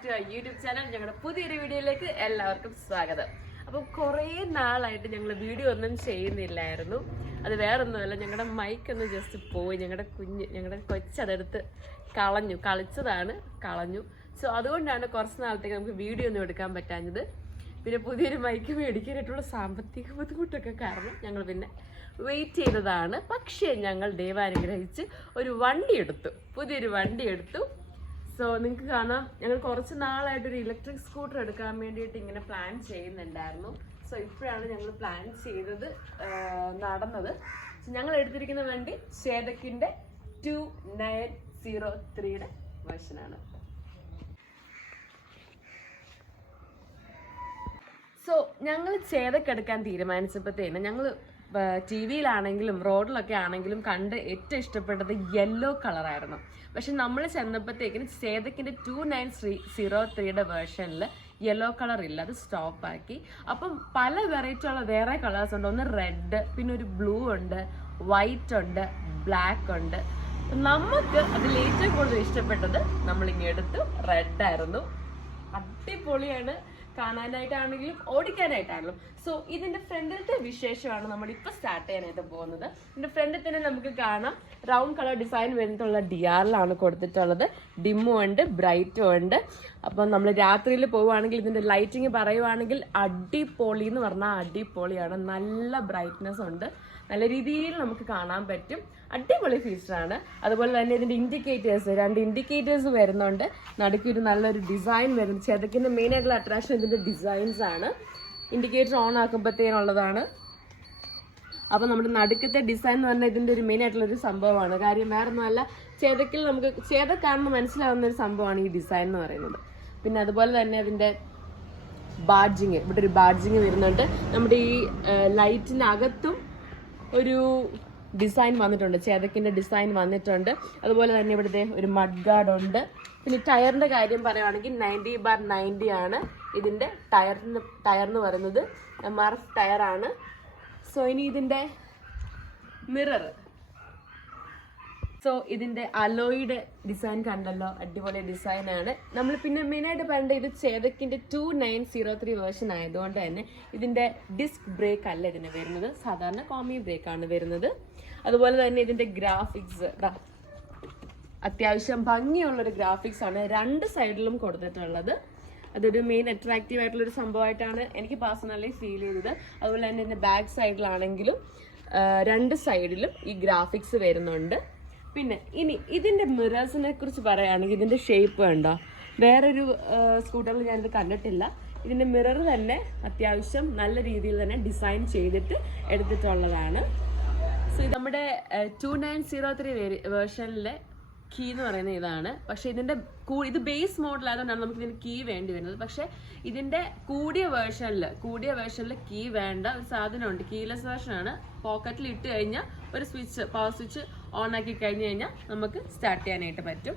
Back to YouTube channel. ഞങ്ങളുടെ പുതിയൊരു വീഡിയോയിലേക്ക് എല്ലാവർക്കും സ്വാഗതം. അപ്പം കുറേ നാളായിട്ട് ഞങ്ങൾ വീഡിയോ ഒന്നും ചെയ്യുന്നില്ലായിരുന്നു. അത് വേറൊന്നുമല്ല, ഞങ്ങളുടെ മൈക്ക് ഒന്ന് ജസ്റ്റ് പോയി. ഞങ്ങളുടെ കൊച്ചതെടുത്ത് കളിച്ചതാണ്, കളഞ്ഞു. സോ അതുകൊണ്ടാണ് കുറച്ച് നാളത്തേക്ക് നമുക്ക് വീഡിയോ ഒന്നും എടുക്കാൻ പറ്റാഞ്ഞത്. പിന്നെ പുതിയൊരു മൈക്ക് മേടിക്കാനായിട്ടുള്ള സാമ്പത്തിക ബുദ്ധിമുട്ടൊക്കെ കാരണം ഞങ്ങൾ പിന്നെ വെയിറ്റ് ചെയ്തതാണ്. പക്ഷേ ഞങ്ങൾ ദൈവാനുഗ്രഹിച്ച് ഒരു പുതിയൊരു വണ്ടി എടുത്തു. സോ നിങ്ങൾക്ക് കാണാം, ഞങ്ങൾ കുറച്ച് നാളായിട്ടൊരു ഇലക്ട്രിക് സ്കൂട്ടർ എടുക്കാൻ വേണ്ടിയിട്ട് ഇങ്ങനെ പ്ലാൻ ചെയ്യുന്നുണ്ടായിരുന്നു. സോ ഇപ്പോഴാണ് ഞങ്ങൾ പ്ലാൻ ചെയ്തത് നടന്നത്. സോ ഞങ്ങൾ എടുത്തിരിക്കുന്ന വണ്ടി ചേതക്കിൻ്റെ 2903 വേർഷനാണ്. സോ ഞങ്ങൾ ചേതക്കെടുക്കാൻ തീരുമാനിച്ചപ്പോഴത്തേന് ഞങ്ങൾ TV-യിലാണെങ്കിലും റോഡിലൊക്കെ ആണെങ്കിലും കണ്ട് ഏറ്റവും ഇഷ്ടപ്പെട്ടത് യെല്ലോ കളറായിരുന്നു. പക്ഷെ നമ്മൾ ചെന്നപ്പോഴത്തേക്കിന് ചേതക്കിൻ്റെ 2903 വേർഷനിൽ യെല്ലോ കളർ ഇല്ല, അത് സ്റ്റോപ്പാക്കി. അപ്പം പല വെറൈറ്റി ഉള്ള വേറെ കളേഴ്സ് ഉണ്ട്. ഒന്ന് റെഡ്, പിന്നെ ഒരു ബ്ലൂ ഉണ്ട്, വൈറ്റ് ഉണ്ട്, ബ്ലാക്ക് ഉണ്ട്. നമുക്ക് അതിൽ ഏറ്റവും കൂടുതൽ ഇഷ്ടപ്പെട്ടത് നമ്മളിങ്ങനെ എടുത്തു റെഡായിരുന്നു. അടിപൊളിയാണ് കാണാനായിട്ടാണെങ്കിലും ഓടിക്കാനായിട്ടാണെങ്കിലും. സോ ഇതിന്റെ ഫ്രണ്ടിലത്തെ വിശേഷമാണ് നമ്മളിപ്പോൾ സ്റ്റാർട്ട് ചെയ്യാനായിട്ട് പോകുന്നത്. ഇതിന്റെ ഫ്രണ്ടിൽ തന്നെ നമുക്ക് കാണാം റൗണ്ട് കളർ ഡിസൈൻ വരുന്നിട്ടുള്ള DRL കൊടുത്തിട്ടുള്ളത്. ഡിമ്മും ഉണ്ട്, ബ്രൈറ്റും ഉണ്ട്. അപ്പം നമ്മൾ രാത്രിയിൽ പോവുകയാണെങ്കിൽ ഇതിന്റെ ലൈറ്റിങ് പറയുവാണെങ്കിൽ അടിപൊളി എന്ന് പറഞ്ഞാൽ അടിപൊളിയാണ്. നല്ല ബ്രൈറ്റ്നെസ് ഉണ്ട്, നല്ല രീതിയിൽ നമുക്ക് കാണാൻ പറ്റും. അടിപൊളി ഫീച്ചറാണ്. അതുപോലെ തന്നെ ഇതിന്റെ ഇൻഡിക്കേറ്റേഴ്സ്, 2 ഇൻഡിക്കേറ്റേഴ്സ് വരുന്നുണ്ട്. നടുക്കൊരു നല്ലൊരു ഡിസൈൻ വരുന്നു. ചേതക്കിന്റെ മെയിൻ ആയിട്ടുള്ള അട്രാക്ഷൻ ഇതിന്റെ ഡിസൈൻസ് ആണ്. ഇൻഡിക്കേറ്റർ ഓൺ ആക്കുമ്പോഴത്തേനുള്ളതാണ്. അപ്പൊ നമ്മുടെ നടുക്കത്തെ ഡിസൈൻ എന്ന് പറഞ്ഞാൽ ഇതിന്റെ ഒരു മെയിൻ ആയിട്ടുള്ള ഒരു സംഭവമാണ്. കാര്യം വേറെ ഒന്നുമല്ല, ചേതക്കിൽ നമുക്ക് ചേതക് കാണുമ്പോൾ മനസ്സിലാവുന്ന ഒരു സംഭവമാണ് ഈ ഡിസൈൻ എന്ന് പറയുന്നത്. പിന്നെ അതുപോലെ തന്നെ അതിന്റെ ബാഡ്ജിങ്, ഇവിടെ ഒരു ബാഡ്ജിങ് വരുന്നുണ്ട്. നമ്മുടെ ഈ ലൈറ്റിനകത്തും ഒരു ഡിസൈൻ വന്നിട്ടുണ്ട്, ചേതക്കിന്റെ ഡിസൈൻ വന്നിട്ടുണ്ട്. അതുപോലെ തന്നെ ഇവിടുത്തെ ഒരു മഡ് ഗാർഡ് ഉണ്ട്. പിന്നെ ടയറിന്റെ കാര്യം പറയുകയാണെങ്കിൽ 90/90 ആണ് ഇതിന്റെ ടയർ എന്ന് പറയുന്നത്. MRF ടയറാണ്. സോ ഇനി ഇതിന്റെ മിറർ, സോ ഇതിന്റെ അലോയുടെ ഡിസൈൻ കണ്ടല്ലോ, അടിപൊളി ഡിസൈനാണ്. നമ്മൾ പിന്നെ മെയിനായിട്ട് പറയേണ്ടത് ഇത് ചേതക്കിന്റെ 2903 വേർഷൻ ആയതുകൊണ്ട് തന്നെ ഇതിന്റെ ഡിസ്ക് ബ്രേക്ക് അല്ല ഇതിന് വരുന്നത്, സാധാരണ കോമി ബ്രേക്കാണ് വരുന്നത്. അതുപോലെ തന്നെ ഇതിന്റെ ഗ്രാഫിക്സ് അത്യാവശ്യം ഭംഗിയുള്ളൊരു ഗ്രാഫിക്സ് ആണ് 2 സൈഡിലും കൊടുത്തിട്ടുള്ളത്. അതൊരു മെയിൻ അട്രാക്റ്റീവ് ആയിട്ടുള്ളൊരു സംഭവമായിട്ടാണ് എനിക്ക് പേഴ്സണലി ഫീൽ ചെയ്തത്. അതുപോലെ തന്നെ ഇതിന്റെ ബാക്ക് സൈഡിലാണെങ്കിലും 2 സൈഡിലും ഈ ഗ്രാഫിക്സ് വരുന്നുണ്ട്. പിന്നെ ഇനി ഇതിന്റെ മിറേഴ്സിനെ കുറിച്ച് പറയുകയാണെങ്കിൽ ഇതിന്റെ ഷേപ്പ് കണ്ടോ, വേറൊരു സ്കൂട്ടറിൽ ഞാനിത് കണ്ടിട്ടില്ല. ഇതിന്റെ മിറർ തന്നെ അത്യാവശ്യം നല്ല രീതിയിൽ തന്നെ ഡിസൈൻ ചെയ്തിട്ട് എടുത്തിട്ടുള്ളതാണ്. സോ ഇത് നമ്മുടെ 2903 വേർഷനിലെ കീ എന്ന് പറയുന്ന ഇതാണ്. പക്ഷെ ഇതിന്റെ ഇത് ബേസ് മോഡൽ ആയതുകൊണ്ടാണ് നമുക്ക് ഇതിന് കീ വേണ്ടി വരുന്നത്. പക്ഷെ ഇതിന്റെ കൂടിയ വേർഷനിൽ കീ വേണ്ട ഒരു സാധനമുണ്ട്. കീലെസ് വേർഷനാണ്. പോക്കറ്റിൽ ഇട്ട് കഴിഞ്ഞാൽ ഒരു പവർ സ്വിച്ച് ഓൺ ആക്കി കഴിഞ്ഞു കഴിഞ്ഞാൽ നമുക്ക് സ്റ്റാർട്ട് ചെയ്യാനായിട്ട് പറ്റും.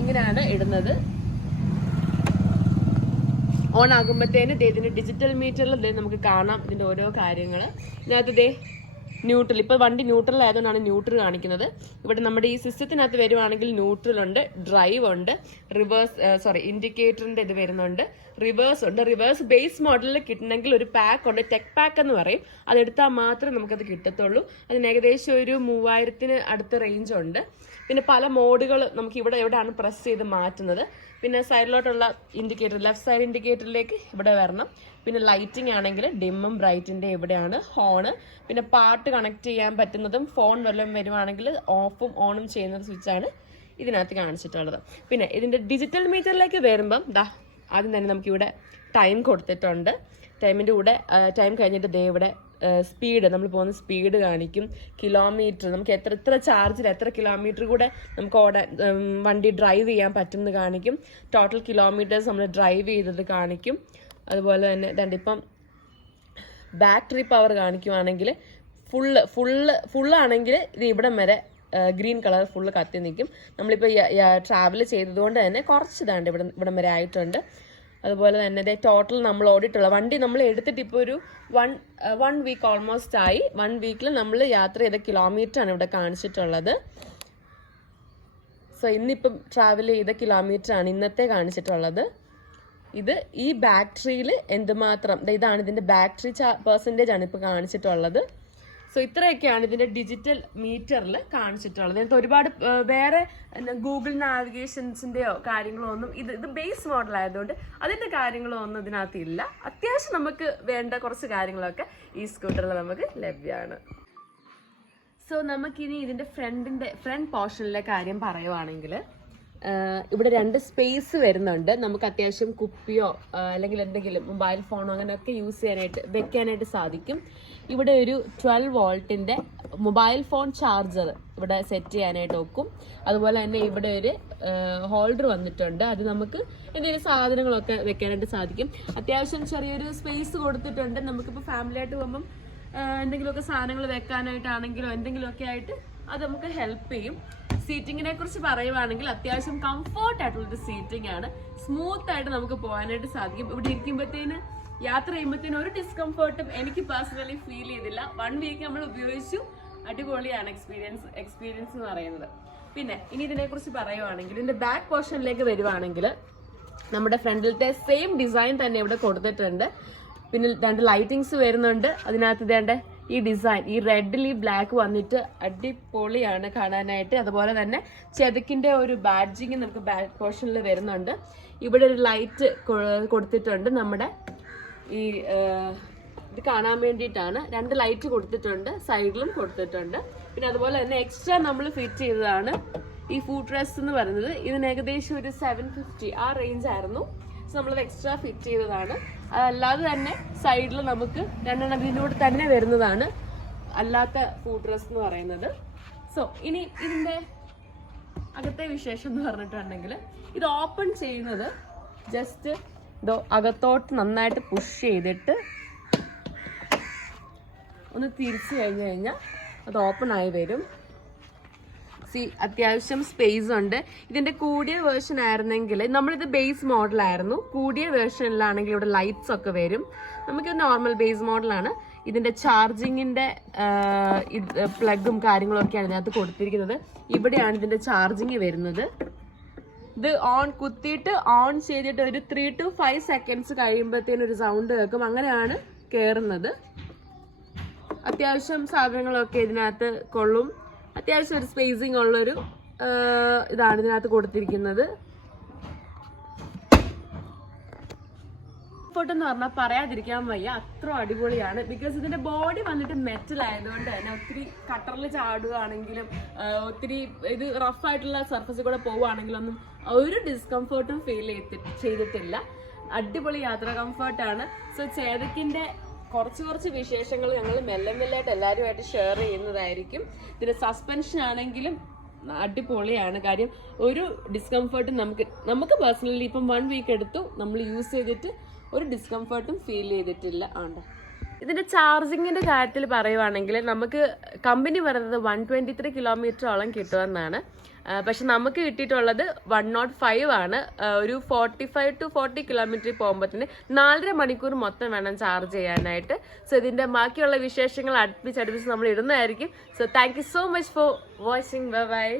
ഇങ്ങനെയാണ് ഇടുന്നത്. ഓൺ ആകുമ്പോഴത്തേന് ഇതിന്റെ ഡിജിറ്റൽ മീറ്ററിൽ നമുക്ക് കാണാം ഇതിന്റെ ഓരോ കാര്യങ്ങൾ. ഇതിനകത്ത് ന്യൂട്രൽ, ഇപ്പൊ വണ്ടി ന്യൂട്രൽ ആയതുകൊണ്ടാണ് ന്യൂട്രൽ കാണിക്കുന്നത്. ഇവിടെ നമ്മുടെ ഈ സിസ്റ്റത്തിനകത്ത് വരുവാണെങ്കിൽ ന്യൂട്രൽ ഉണ്ട്, ഡ്രൈവ് ഉണ്ട്, ഇൻഡിക്കേറ്ററിന്റെ ഇത് വരുന്നുണ്ട്, റിവേഴ്സ് ഉണ്ട്. റിവേഴ്സ് ബേസ് മോഡലിൽ കിട്ടണമെങ്കിൽ ഒരു പാക്ക് ഉണ്ട്, ടെക് പാക്ക് എന്ന് പറയും. അതെടുത്താൽ മാത്രമേ നമുക്കത് കിട്ടത്തുള്ളൂ. അതിന് ഏകദേശം ഒരു 3000 അടുത്ത റേഞ്ച് ഉണ്ട്. പിന്നെ പല മോഡുകൾ നമുക്ക് എവിടെയാണ് പ്രസ് ചെയ്ത് മാറ്റുന്നത്. പിന്നെ സൈഡിലോട്ടുള്ള ഇൻഡിക്കേറ്റർ, ലെഫ്റ്റ് സൈഡ് ഇൻഡിക്കേറ്ററിലേക്ക് ഇവിടെ വരണം. പിന്നെ ലൈറ്റിംഗ് ആണെങ്കിൽ ഡിമ്മും ബ്രൈറ്റിന്റെ ഇവിടെയാണ്. ഹോണ്, പിന്നെ പാട്ട് കണക്ട് ചെയ്യാൻ പറ്റുന്നതും ഫോൺ വല്ലതും വരുവാണെങ്കിൽ ഓഫും ഓണും ചെയ്യുന്ന സ്വിച്ചാണ് ഇതിനകത്ത് കാണിച്ചിട്ടുള്ളത്. പിന്നെ ഇതിന്റെ ഡിജിറ്റൽ മീറ്ററിലേക്ക് വരുമ്പം ആദ്യം തന്നെ നമുക്കിവിടെ ടൈം കൊടുത്തിട്ടുണ്ട്. ടൈമിൻ്റെ കൂടെ ടൈം കഴിഞ്ഞിട്ട് ഇവിടെ സ്പീഡ്, നമ്മൾ പോകുന്ന സ്പീഡ് കാണിക്കും. കിലോമീറ്റർ, നമുക്ക് എത്ര ചാർജിൽ എത്ര കിലോമീറ്റർ കൂടെ നമുക്ക് വണ്ടി ഡ്രൈവ് ചെയ്യാൻ പറ്റും എന്ന് കാണിക്കും. ടോട്ടൽ കിലോമീറ്റേഴ്സ് നമ്മൾ ഡ്രൈവ് ചെയ്തത് കാണിക്കും. അതുപോലെ തന്നെ ഇപ്പം ബാറ്ററി പവർ കാണിക്കുവാണെങ്കിൽ ഫുള്ളാണെങ്കിൽ ഇത് ഇവിടം വരെ ഗ്രീൻ കളർ ഫുള്ള് കത്തി നിൽക്കും. നമ്മളിപ്പോൾ ട്രാവൽ ചെയ്തതുകൊണ്ട് തന്നെ കുറച്ച് ഇവിടം വരെ ആയിട്ടുണ്ട്. അതുപോലെ തന്നെ ടോട്ടൽ നമ്മൾ ഓടിയിട്ടുള്ള വണ്ടി നമ്മൾ എടുത്തിട്ട് ഇപ്പോൾ ഒരു വൺ വീക്ക് ഓൾമോസ്റ്റ് ആയി. 1 വീക്കിൽ നമ്മൾ യാത്ര ചെയ്ത കിലോമീറ്റർ ആണ് ഇവിടെ കാണിച്ചിട്ടുള്ളത്. സോ ഇന്നിപ്പം ട്രാവൽ ചെയ്ത കിലോമീറ്റർ ആണ് ഇന്നത്തെ കാണിച്ചിട്ടുള്ളത്. ഇത് ഈ ബാറ്ററിയിൽ എന്തുമാത്രം, ഇതാണ് ഇതിൻ്റെ ബാറ്ററി പെർസെൻറ്റേജ് ആണ് ഇപ്പോൾ കാണിച്ചിട്ടുള്ളത്. സോ ഇത്രയൊക്കെയാണ് ഇതിൻ്റെ ഡിജിറ്റൽ മീറ്ററിൽ കാണിച്ചിട്ടുള്ളത്. ഇതിനകത്ത് ഒരുപാട് വേറെ ഗൂഗിൾ നാവിഗേഷൻസിൻ്റെയോ കാര്യങ്ങളോ ഒന്നും ഇത് ബേസ് മോഡൽ ആയതുകൊണ്ട് അതിൻ്റെ കാര്യങ്ങളോ ഒന്നും ഇതിനകത്ത് ഇല്ല. അത്യാവശ്യം നമുക്ക് വേണ്ട കുറച്ച് കാര്യങ്ങളൊക്കെ ഈ സ്കൂട്ടറിൽ നമുക്ക് ലഭ്യമാണ്. സോ നമുക്കിനി ഇതിൻ്റെ ഫ്രണ്ട് പോർഷനിലെ കാര്യം പറയുവാണെങ്കിൽ ഇവിടെ 2 സ്പേസ് വരുന്നുണ്ട്. നമുക്ക് അത്യാവശ്യം കുപ്പിയോ അല്ലെങ്കിൽ എന്തെങ്കിലും മൊബൈൽ ഫോണോ അങ്ങനെയൊക്കെ വെക്കാനായിട്ട് സാധിക്കും. ഇവിടെ ഒരു 12 വോൾട്ടിൻ്റെ മൊബൈൽ ഫോൺ ചാർജർ ഇവിടെ സെറ്റ് ചെയ്യാനായിട്ട് വെക്കും. അതുപോലെ തന്നെ ഇവിടെ ഒരു ഹോൾഡർ വന്നിട്ടുണ്ട്. അത് നമുക്ക് എന്തെങ്കിലും സാധനങ്ങളൊക്കെ വെക്കാനായിട്ട് സാധിക്കും. അത്യാവശ്യം ചെറിയൊരു സ്പേസ് കൊടുത്തിട്ടുണ്ട്. നമുക്കിപ്പോൾ ഫാമിലി ആയിട്ട് പോകുമ്പം എന്തെങ്കിലുമൊക്കെ സാധനങ്ങൾ വെക്കാനായിട്ടാണെങ്കിലോ എന്തെങ്കിലുമൊക്കെ ആയിട്ട് അത് നമുക്ക് ഹെൽപ്പ് ചെയ്യും. സീറ്റിങ്ങിനെ കുറിച്ച് പറയുവാണെങ്കിൽ അത്യാവശ്യം കംഫർട്ട് ആയിട്ടുള്ളൊരു സീറ്റിംഗ് ആണ്. സ്മൂത്ത് ആയിട്ട് നമുക്ക് പോകാനായിട്ട് സാധിക്കും. ഇവിടെ ഇരിക്കുമ്പോഴത്തേന് യാത്ര ചെയ്യുമ്പോഴത്തേന് ഒരു ഡിസ്കംഫർട്ടും എനിക്ക് പേഴ്സണലി ഫീൽ ചെയ്തില്ല. 1 വീക്ക് നമ്മൾ ഉപയോഗിച്ചു. അടിപൊളിയാണ് എക്സ്പീരിയൻസ് എന്ന് പറയുന്നത്. പിന്നെ ഇനി ഇതിനെക്കുറിച്ച് പറയുവാണെങ്കിൽ ഇതിന്റെ ബാക്ക് പോർഷനിലേക്ക് വരുവാണെങ്കിൽ നമ്മുടെ ഫ്രണ്ടിലത്തെ സെയിം ഡിസൈൻ തന്നെ ഇവിടെ കൊടുത്തിട്ടുണ്ട്. പിന്നെ 2 ലൈറ്റിങ്സ് വരുന്നുണ്ട്. അതിനകത്ത് ഇതേണ്ട ഈ ഡിസൈൻ ഈ റെഡിൽ ഈ ബ്ലാക്ക് വന്നിട്ട് അടിപൊളിയാണ് കാണാനായിട്ട്. അതുപോലെ തന്നെ ചെതക്കിന്റെ ഒരു ബാഡ്ജിങ് നമുക്ക് ബാക്ക് പോർഷനിൽ വരുന്നുണ്ട്. ഇവിടെ ഒരു ലൈറ്റ് കൊടുത്തിട്ടുണ്ട്. നമ്മുടെ ഈ ഇത് കാണാൻ വേണ്ടിയിട്ടാണ് 2 ലൈറ്റ് കൊടുത്തിട്ടുണ്ട്. സൈഡിലും കൊടുത്തിട്ടുണ്ട്. പിന്നെ അതുപോലെ തന്നെ എക്സ്ട്രാ നമ്മൾ ഫിറ്റ് ചെയ്തതാണ് ഈ ഫുഡ് റെസ്റ്റ് എന്ന് പറയുന്നത്. ഇതിന് ഏകദേശം ഒരു 750 ആ റേഞ്ച് ആയിരുന്നു. സോ നമ്മളത് എക്സ്ട്രാ ഫിറ്റ് ചെയ്തതാണ്. അതല്ലാതെ തന്നെ സൈഡിൽ നമുക്ക് 2 ഇതിലൂടെ തന്നെ വരുന്നതാണ് അല്ലാത്ത ഫുഡ് റെസ്റ്റ് എന്ന് പറയുന്നത്. സോ ഇനി ഇതിൻ്റെ അകത്തെ വിശേഷം എന്ന് പറഞ്ഞിട്ടുണ്ടെങ്കിൽ ഇത് ഓപ്പൺ ചെയ്യുന്നത് ജസ്റ്റ് ഇതോ അകത്തോട്ട് നന്നായിട്ട് പുഷ് ചെയ്തിട്ട് ഒന്ന് തിരിച്ചു കഴിഞ്ഞാൽ അത് ഓപ്പൺ ആയി വരും. അത്യാവശ്യം സ്പേസ് ഉണ്ട്. ഇതിന്റെ കൂടിയ വേർഷൻ ആയിരുന്നെങ്കിൽ നമ്മളിത് ബേസ് മോഡലായിരുന്നു. കൂടിയ വേർഷനിലാണെങ്കിൽ ഇവിടെ ലൈറ്റ്സ് ഒക്കെ വരും. നമുക്ക് നോർമൽ ബേസ് മോഡലാണ്. ഇതിന്റെ ചാർജിങ്ങിന്റെ പ്ലഗും കാര്യങ്ങളും ഒക്കെയാണ് ഇതിനകത്ത് കൊടുത്തിരിക്കുന്നത്. ഇവിടെയാണ് ഇതിന്റെ ചാർജിങ് വരുന്നത്. ഇത് കുത്തിയിട്ട് ഓൺ ചെയ്തിട്ട് ഒരു 3 to 5 സെക്കൻഡ്സ് കഴിയുമ്പോഴത്തേനും ഒരു സൗണ്ട് കേൾക്കും. അങ്ങനെയാണ് കയറുന്നത്. അത്യാവശ്യം സാധനങ്ങളൊക്കെ ഇതിനകത്ത് കൊള്ളും. അത്യാവശ്യം ഒരു സ്പേസിങ് ഉള്ളൊരു ഇതാണ് ഇതിനകത്ത് കൊടുത്തിരിക്കുന്നത്. കംഫർട്ട് എന്ന് പറഞ്ഞാൽ പറയാതിരിക്കാൻ വയ്യ, അത്ര അടിപൊളിയാണ്. ബിക്കോസ് ഇതിന്റെ ബോഡി വന്നിട്ട് മെറ്റൽ ആയതുകൊണ്ട് തന്നെ ഒത്തിരി കട്ടറിൽ ചാടുകയാണെങ്കിലും ഒത്തിരി ഇത് റഫായിട്ടുള്ള സർഫസിൽ കൂടെ പോവുകയാണെങ്കിലൊന്നും ഒരു ഡിസ്കംഫർട്ടും ഫീൽ ചെയ്തിട്ടില്ല. അടിപൊളി യാത്ര കംഫർട്ടാണ്. സോ ചേതക്കിന്റെ കുറച്ച് വിശേഷങ്ങൾ ഞങ്ങൾ മെല്ലെ എല്ലാവരുമായിട്ട് ഷെയർ ചെയ്യുന്നതായിരിക്കും. ഇതിന്റെ സസ്പെൻഷൻ ആണെങ്കിലും അടിപൊളിയാണ്. കാര്യം ഒരു ഡിസ്കംഫർട്ടും നമുക്ക് പേഴ്സണലി ഇപ്പം 1 വീക്ക് എടുത്തു നമ്മൾ യൂസ് ചെയ്തിട്ട് ഒരു ഡിസ്കംഫർട്ടും ഫീൽ ചെയ്തിട്ടില്ല. ഇതിന്റെ ചാർജിങ്ങിന്റെ കാര്യത്തിൽ പറയുവാണെങ്കിൽ നമുക്ക് കമ്പനി പറയുന്നത് 123 കിലോമീറ്ററോളം കിട്ടുമെന്നാണ്. പക്ഷെ നമുക്ക് കിട്ടിയിട്ടുള്ളത് 105 ആണ്. ഒരു 45 to 40 കിലോമീറ്റർ പോകുമ്പോഴത്തേന് 4.5 മണിക്കൂർ മൊത്തം വേണം ചാർജ് ചെയ്യാനായിട്ട്. സോ ഇതിന്റെ ബാക്കിയുള്ള വിശേഷങ്ങൾ അടുപ്പിച്ച് നമ്മൾ ഇടുന്നതായിരിക്കും. So thank you so much for watching. Bye bye.